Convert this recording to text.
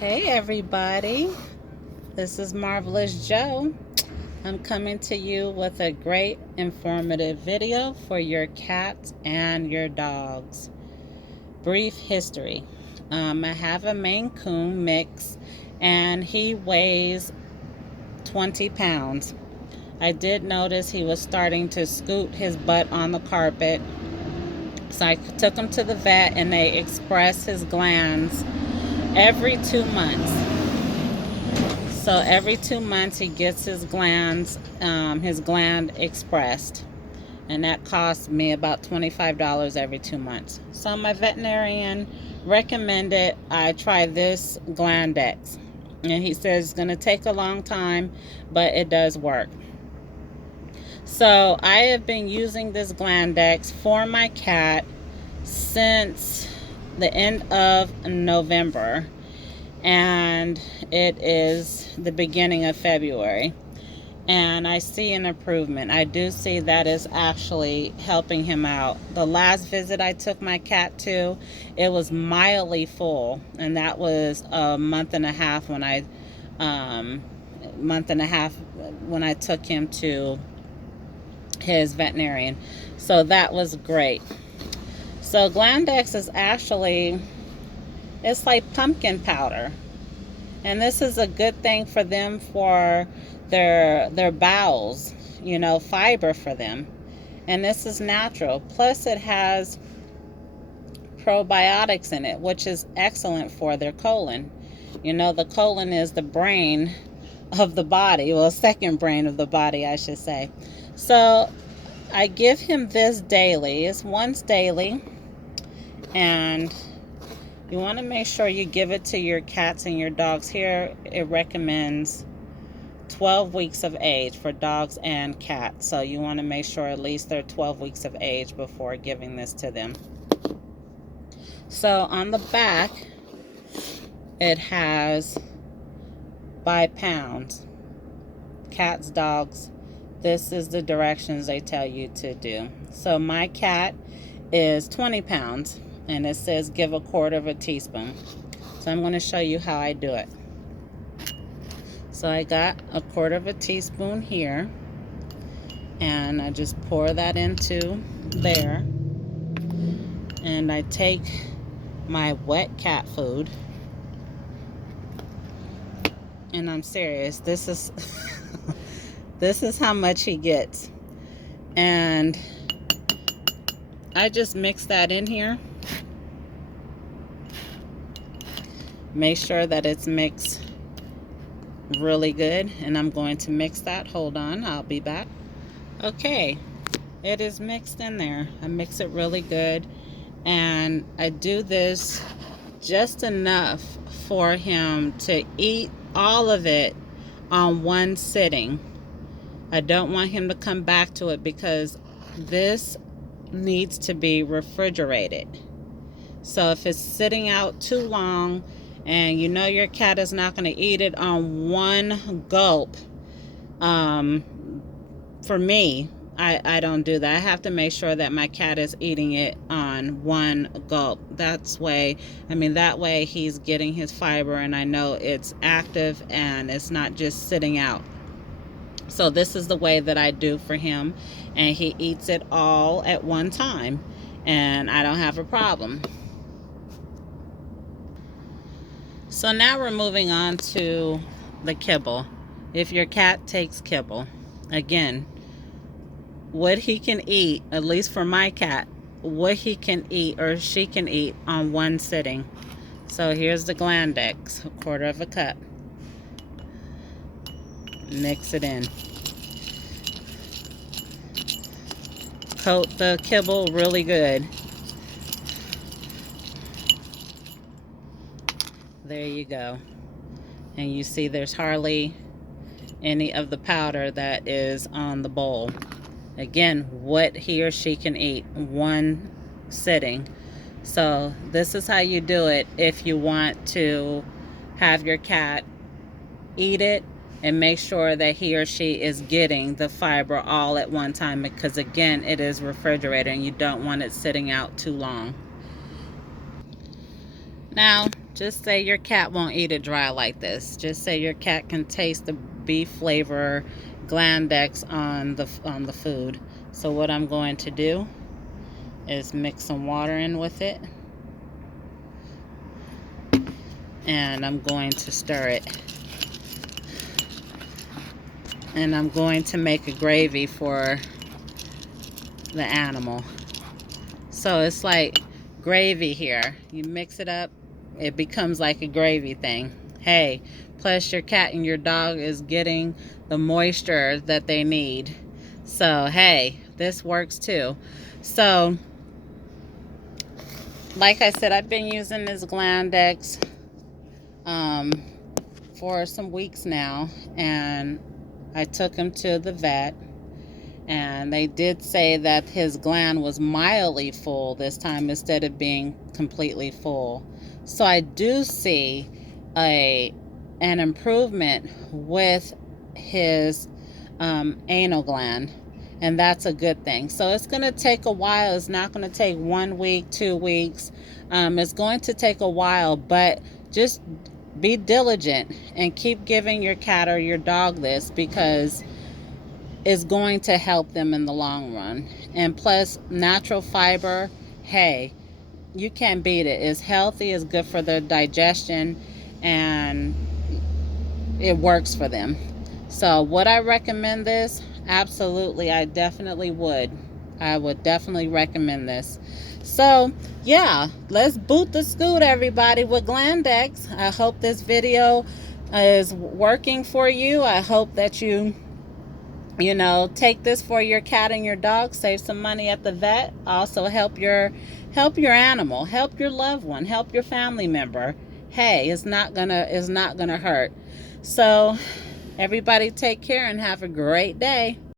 Hey everybody, this is Marvelous Joe. I'm coming to you with a great informative video for your cats and your dogs. Brief history. I have a Maine Coon mix and he weighs 20 pounds. I did notice he was starting to scoot his butt on the carpet. So I took him to the vet and they express his glands every 2 months. So every 2 months he gets his gland expressed, and that costs me about $25 every 2 months. So my veterinarian recommended I try this Glandex, and he says it's going to take a long time, but it does work. So I have been using this Glandex for my cat since the end of November, and it is the beginning of February, and I see an improvement. I do see that is actually helping him out. The last visit I took my cat to, it was mildly full, and that was a month and a half when I took him to his veterinarian. So that was great. So Glandex is actually, it's like pumpkin powder. And this is a good thing for them for their bowels, fiber for them. And this is natural. Plus it has probiotics in it, which is excellent for their colon. The colon is the brain of the body, well, second brain of the body, I should say. So I give him this daily. It's once daily. And you want to make sure you give it to your cats and your dogs. Here it recommends 12 weeks of age for dogs and cats. So you want to make sure at least they're 12 weeks of age before giving this to them. So on the back, it has by pounds. Cats, dogs, this is the directions they tell you to do. So my cat is 20 pounds. And it says give 1/4 teaspoon. So I'm going to show you how I do it. So I got 1/4 teaspoon here, and I just pour that into there, and I take my wet cat food, and I'm serious, this is this is how much he gets, and I just mix that in here. Make sure that it's mixed really good, and I'm going to mix that. Hold on, I'll be back. Okay, it is mixed in there. I mix it really good, and I do this just enough for him to eat all of it on one sitting. I don't want him to come back to it because this needs to be refrigerated. So if it's sitting out too long and your cat is not going to eat it on one gulp, for me, I don't do that. I have to make sure that my cat is eating it on one gulp. That way he's getting his fiber, and I know it's active and it's not just sitting out. So this is the way that I do for him, and he eats it all at one time, and I don't have a problem. So now we're moving on to the kibble. If your cat takes kibble, again, what he can eat, at least for my cat, what he can eat or she can eat on one sitting. So here's the Glandex, 1/4 cup. Mix it in. Coat the kibble really good. There you go. And you see there's hardly any of the powder that is on the bowl. Again, what he or she can eat, one sitting. So this is how you do it if you want to have your cat eat it, and make sure that he or she is getting the fiber all at one time, because again, it is refrigerated and you don't want it sitting out too long. Now, just say your cat won't eat it dry like this. Just say your cat can taste the beef flavor Glandex on the food. So what I'm going to do is mix some water in with it, and I'm going to stir it. And I'm going to make a gravy for the animal. So it's like gravy here. You mix it up, it becomes like a gravy thing. Hey, plus your cat and your dog is getting the moisture that they need. So hey, this works too. So like I said, I've been using this Glandex for some weeks now, and I took him to the vet, and they did say that his gland was mildly full this time instead of being completely full. So I do see an improvement with his anal gland, and that's a good thing. So it's going to take a while. It's not going to take 1 week, 2 weeks. It's going to take a while, but just be diligent and keep giving your cat or your dog this, because it's going to help them in the long run. And plus, natural fiber, hey, you can't beat it. It's healthy, it's good for their digestion, and it works for them. So would I recommend this? Absolutely, I definitely would. I would definitely recommend this. So yeah, let's boot the scoot, everybody, with Glandex. I hope this video is working for you. I hope that you take this for your cat and your dog, save some money at the vet, also help your animal, help your loved one, help your family member. Hey, it's not gonna hurt. So everybody take care and have a great day.